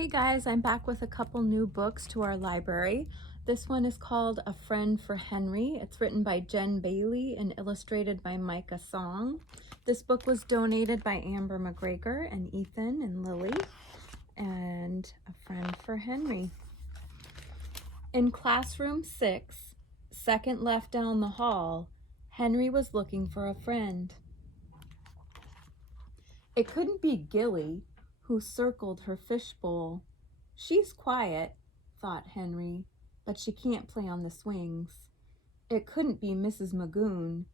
Hey guys, I'm back with a couple new books to our library. This one is called A Friend for Henry. It's written by Jenn Bailey and illustrated by Micah Song. This book was donated by Amber McGregor and Ethan and Lily. And A Friend for Henry. In classroom 6, second left down the hall, Henry was looking for a friend. It couldn't be Gilly, who circled her fishbowl. She's quiet, thought Henry, but she can't play on the swings. It couldn't be Mrs. Magoon,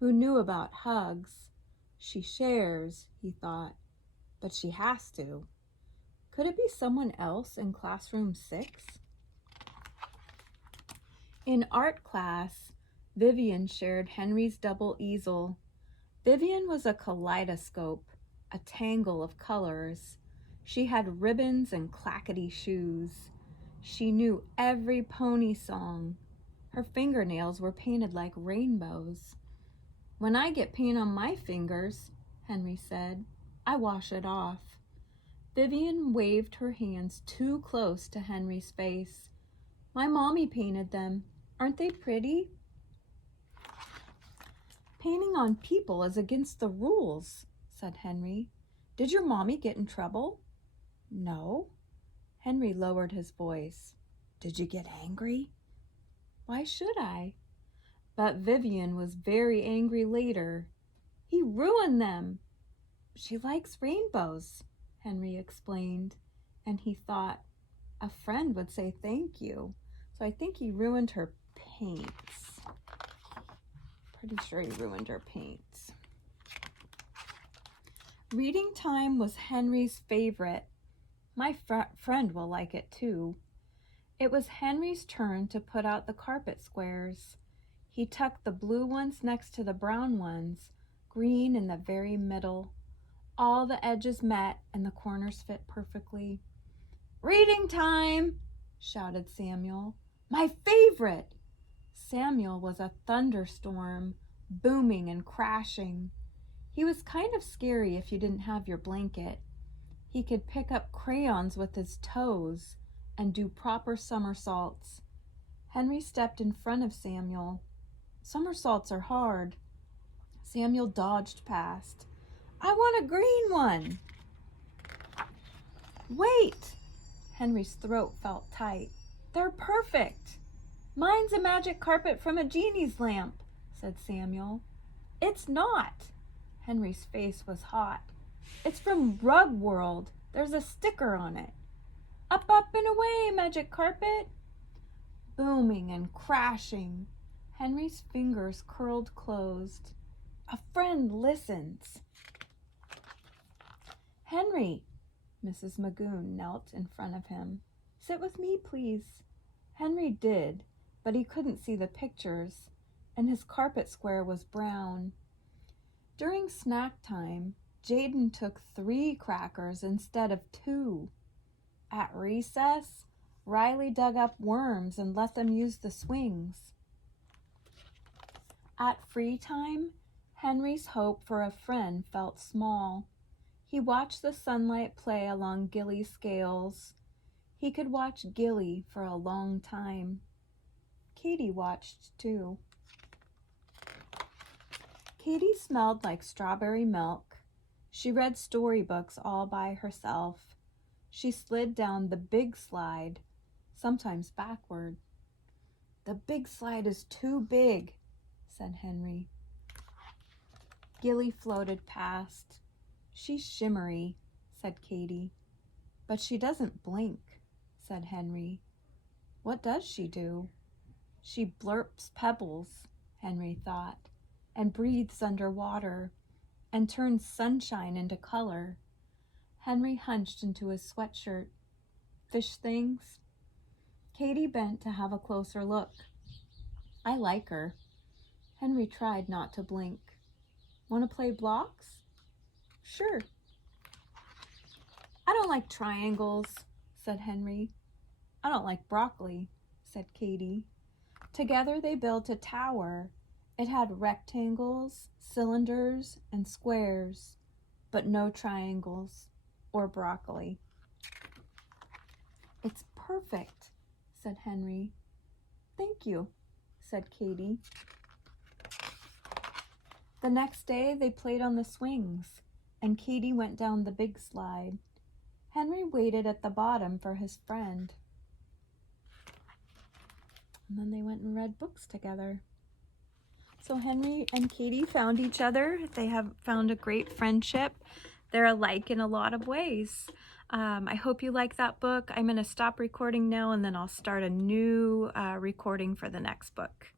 who knew about hugs. She shares, he thought, but she has to. Could it be someone else in classroom 6? In art class, Vivian shared Henry's double easel. Vivian was a kaleidoscope, a tangle of colors. She had ribbons and clackety shoes. She knew every pony song. Her fingernails were painted like rainbows. When I get paint on my fingers, Henry said, I wash it off. Vivian waved her hands too close to Henry's face. My mommy painted them. Aren't they pretty? Painting on people is against the rules, said Henry. Did your mommy get in trouble? No. Henry lowered his voice. Did you get angry? Why should I? But Vivian was very angry later. He ruined them. She likes rainbows, Henry explained, and he thought a friend would say thank you. So I think he ruined her paints. Pretty sure he ruined her paints. Reading time was Henry's favorite. My friend will like it too. It was Henry's turn to put out the carpet squares. He tucked the blue ones next to the brown ones, green in the very middle. All the edges met and the corners fit perfectly. Reading time, shouted Samuel. My favorite! Samuel was a thunderstorm, booming and crashing. He was kind of scary if you didn't have your blanket. He could pick up crayons with his toes and do proper somersaults. Henry stepped in front of Samuel. Somersaults are hard. Samuel dodged past. I want a green one. Wait! Henry's throat felt tight. They're perfect. Mine's a magic carpet from a genie's lamp, said Samuel. It's not. Henry's face was hot. It's from Rug World. There's a sticker on it. Up, up, and away, magic carpet. Booming and crashing. Henry's fingers curled closed. A friend listens. Henry, Mrs. Magoon knelt in front of him. Sit with me, please. Henry did, but he couldn't see the pictures, and his carpet square was brown. During snack time, Jaden took 3 crackers instead of 2. At recess, Riley dug up worms and let them use the swings. At free time, Henry's hope for a friend felt small. He watched the sunlight play along Gilly's scales. He could watch Gilly for a long time. Katie watched too. Katie smelled like strawberry milk. She read storybooks all by herself. She slid down the big slide, sometimes backward. The big slide is too big, said Henry. Gilly floated past. She's shimmery, said Katie. But she doesn't blink, said Henry. What does she do? She blurps pebbles, Henry thought, and breathes underwater, and turns sunshine into color. Henry hunched into his sweatshirt. Fish things? Katie bent to have a closer look. I like her. Henry tried not to blink. Want to play blocks? Sure. I don't like triangles, said Henry. I don't like broccoli, said Katie. Together they built a tower. It had rectangles, cylinders, and squares, but no triangles or broccoli. perfect," said Henry. "Thank you," said Katie. The next day they played on the swings, and Katie went down the big slide. Henry waited at the bottom for his friend. And then they went and read books together. So Henry and Katie found each other. They have found a great friendship. They're alike in a lot of ways. I hope you like that book. I'm going to stop recording now, and then I'll start a new recording for the next book.